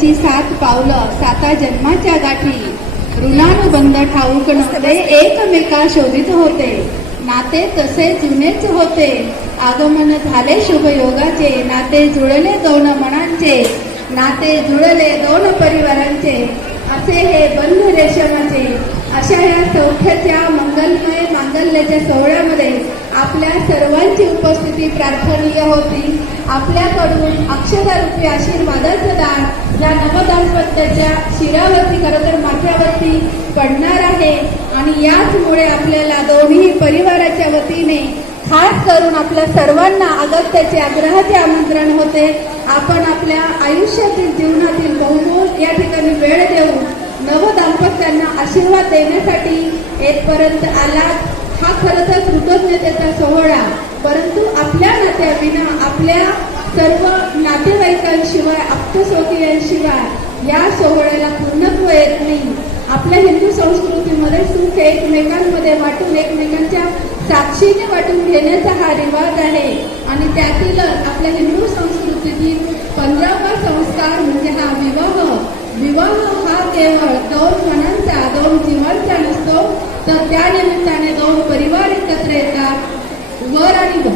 ची सात पावलं साता जन्माच्या गाठी. ऋणानुबंध ठाऊक नव्हते एकमेका शोधित होते. नाते तसे जुनेच होते. आगमन झाले शुभयोगाचे नाते जुळले दोन मनांचे. नाते जुळले दोन परिवारांचे. असे हे बंध रेशमाचे. अशा या चौथ्याच्या मंगलमय मांगल्याच्या सोहळ्यामध्ये आपल्या सर्वांची उपस्थिती प्रार्थनीय होती. आपल्याकडून अक्षरारूपी आशीर्वादाचं दान या नवदाम्पत्याच्या शिरावरती खरं तर माथ्यावरती पडणार आहे आणि याचमुळे आपल्याला दोन्ही परिवाराच्या वतीने खास करून आपल्या सर्वांना अगत्याचे आग्रहाचे आमंत्रण होते. आपण आपल्या आयुष्यातील जीवनातील बहुमोल या ठिकाणी वेळ देऊन नवदाम्पत्यांना आशीर्वाद देण्यासाठी येथपर्यंत आला हा खरं तर कृतज्ञतेचा सोहळा परंतु आपल्या नात्याविना आपल्या सर्व नातेवाईकांशिवाय आप्तस्वकीयांशिवाय या सोहळ्याला पूर्णत्व येत नाही. आपल्या हिंदू संस्कृतीमध्ये सुख एकमेकांमध्ये वाटून एकमेकांच्या साक्षीने वाटून घेण्याचा हा रिवाज आहे. आणि त्यातीलच आपल्या हिंदू संस्कृतीतील पंधरावा संस्कार म्हणजे हा विवाह. विवाह हा केवळ दोन मनांचा दोन जीवांचा नसतो तर त्या निमित्ताने दोन परिवार एकत्र येतात. वर आणि व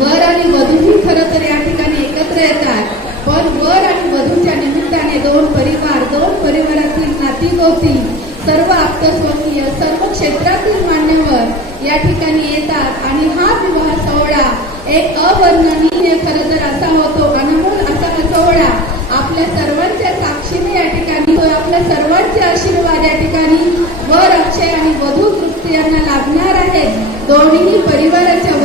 वर आणि वधूही खरं तर या ठिकाणी एकत्र येतात. पण वर आणि वधूच्या निमित्ताने दोन परिवार दोन परिवारातील नातीगोती सर्व आप्तस्वकीय सर्व क्षेत्रातील मान्यवर या ठिकाणी येतात. आणि हा विवाह सोहळा एक अवर्णनीय खरं तर असा होतो अनमोल असा हा सोहळा आपल्या सर्वांच्या साक्षीने या ठिकाणी आपल्या सर्वांचे आशीर्वाद या ठिकाणी वर अक्षय आणि वधू तृप्ती यांना लाभणार आहे दोन्ही परिवाराच्या